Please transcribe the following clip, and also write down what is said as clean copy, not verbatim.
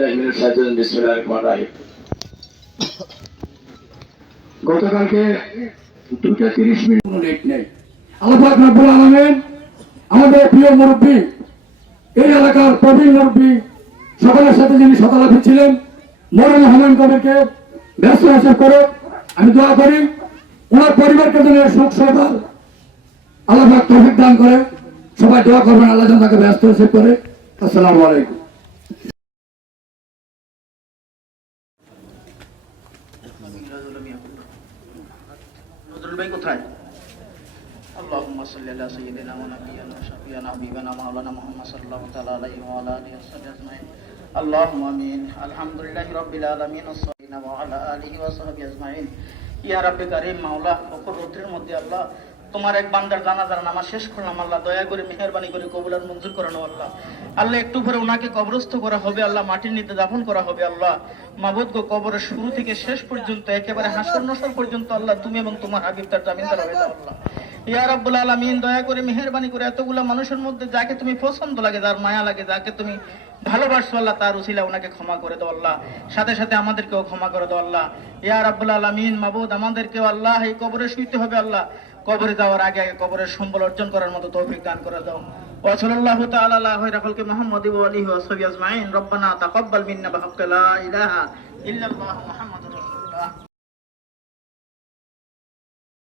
বিল্লাহি মিনাশ শাইতানির বিসমিল্লাহির রহমানির রহিম। গতকালকে 2:30 কোনো লেট নেই। আল্লাহ পাক রব্বুল আলামিন আমাদের প্রিয় মুরব্বী, এই এলাকার প্রবীণ মুরব্বী, সকলের সাথে যিনি শতালাপি ছিলেন, মৌলানা হুমায়ুন কবিরকে ব্যস্ত হিসেব করে আমি দোয়া করি ওনার পরিবারকে যেন সুখ সহকার আল্লাহ পাক তৌফিক দান করে। সবাই দোয়া করবেন আল্লাহ যেন তাকে ব্যস্ত হিসেব করে। আসসালামু আলাইকুম। اللهم صل على سيدنا ونبينا وشفيعنا حبيبنا مولانا محمد صلى الله تعالى عليه وعلى اله وصحبه اجمعين اللهم امين الحمد لله رب العالمين والصلاه وعلى اله وصحبه اجمعين ইয়া রাব্বি কারীম মাওলা বকর রৌদ্রের মধ্যে আল্লাহ তোমার এক বান্দার জানাজার নামাজ শেষ করলাম আল্লাহ, দয়া করে মেহেরবানি করে কবুল আর মঞ্জুর করে নাও আল্লাহ। আল্লাহ একটু পরে ওনাকে কবরস্থ করা হবে আল্লাহ, মাটির নিচে দাফন করা হবে আল্লাহ। মাবুদ গো, কবরের শুরু থেকে শেষ পর্যন্ত একেবারে হাসর নসর পর্যন্ত আল্লাহ তুমি এবং তোমার হাবিব তার জামিনদার হয়ে যাও আল্লাহ। ইয়া রাব্বুল আলামিন, দয়া করে মেহেরবানি করে এতগুলা মানুষের মধ্যে যাকে তুমি পছন্দ লাগে, যার মায়া লাগে, যাকে তুমি ভালোবাসো আল্লাহ, তার উসিলা ওনাকে ক্ষমা করে দাও আল্লাহ, সাথে সাথে আমাদেরকেও ক্ষমা করে দাও আল্লাহ। ইয়া রাব্বুল আলামিন, মাবুদ আমাদেরকেও আল্লাহ এই কবরে শুইতে হবে আল্লাহ, কবরে যাওয়ার আগে আগে কবরের সম্বল অর্জন করার মতো তৌফিক দান করে দাও। ওয়া সাল্লাল্লাহু তাআলা আলা খায়রি খালকি মুহাম্মাদি ওয়া আলিহি ওয়া সাহবিহি আজমাইন। রব্বানা তাকাব্বাল মিন্না বিহাক্কি লা ইলাহা ইল্লাল্লাহু মুহাম্মাদুর